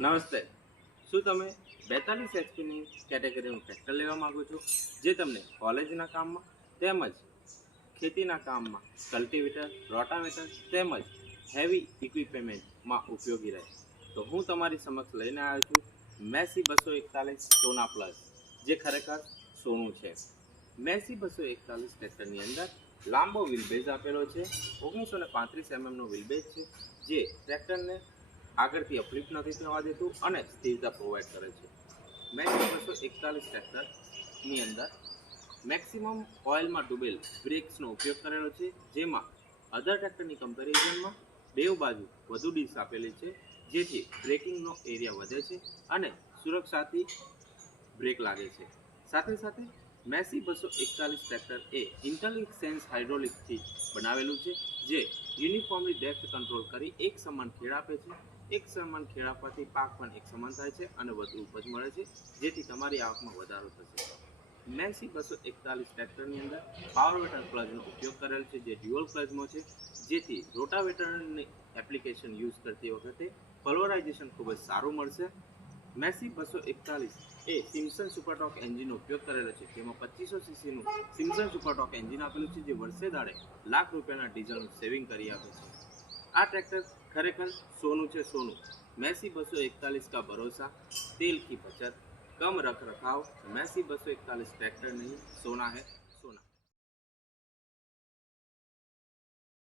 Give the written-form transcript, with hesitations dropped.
નમસ્તે. શું તમે 42 એચપીની કેટેગરીનું ટ્રેક્ટર લેવા માંગો છો જે તમને કોલેજના કામમાં તેમજ ખેતીના કામમાં કલ્ટિવેટર, રોટાવેટર તેમજ હેવી ઇક્વિપમેન્ટમાં ઉપયોગી રહે? તો હું તમારી સમક્ષ લઈને આવ્યો છું મેસી 241 સોના પ્લસ, જે ખરેખર સોનું છે. મેસી 241 ટ્રેક્ટરની અંદર લાંબો વ્હીલબેઝ આપેલો છે. 1935 mm નો વ્હીલબેઝ છે, જે ટ્રેક્ટરને આગળથી અપલિફ્ટ નથી થવા દેતું અને સ્થિરતા પ્રોવાઈડ કરે છે. મેસી 241 ટ્રેક્ટરની અંદર મેક્સિમમ ઓઇલમાં ડૂબેલ બ્રેક્સનો ઉપયોગ કરેલો છે, જેમાં અધર ટ્રેક્ટરની કમ્પેરિઝનમાં બેઉ બાજુ વધુ ડિસ્ક આપેલી છે, જેથી બ્રેકિંગનો એરિયા વધે છે અને સુરક્ષાથી બ્રેક લાગે છે. સાથે સાથે મેસી 241 ટ્રેક્ટર એ ઇન્ટેલિજન્ટ સેન્સ હાઇડ્રોલિકથી બનાવેલું છે, જે યુનિફોર્મલી ડેપ્થ કંટ્રોલ કરી એક સમાન ખેડ આપે છે. એક સમાન ખેડ આપવાથી પાક પણ એક સમાન થાય છે અને વધુ ઉપજ મળે છે, જેથી તમારી આવકમાં વધારો થશે. મેસી 241 ટ્રેક્ટરની અંદર પાવરવેટર ક્લચનો ઉપયોગ કરેલ છે, જે ડ્યુઅલ ક્લચમાં છે, જેથી રોટાવેટરની એપ્લિકેશન યુઝ કરતી વખતે પલ્વરાઇઝેશન ખૂબ જ સારું મળશે. મેસી 241 એ સિમ્સન સુપરટોક એન્જિનનો ઉપયોગ કરેલો છે, જેમાં 2500 સીસીનું સિમ્સન સુપરટોક એન્જિન આપેલું છે, જે વર્ષે દાડે લાખ રૂપિયાના ડીઝલનું સેવિંગ કરી આપે છે. આ ટ્रैक्टर खरेखर सोनू है सोनू। मैसी 241 का भरोसा, तेल की बचत, कम रख रखाव। मैसी 241 ट्रैक्टर नहीं, सोना है।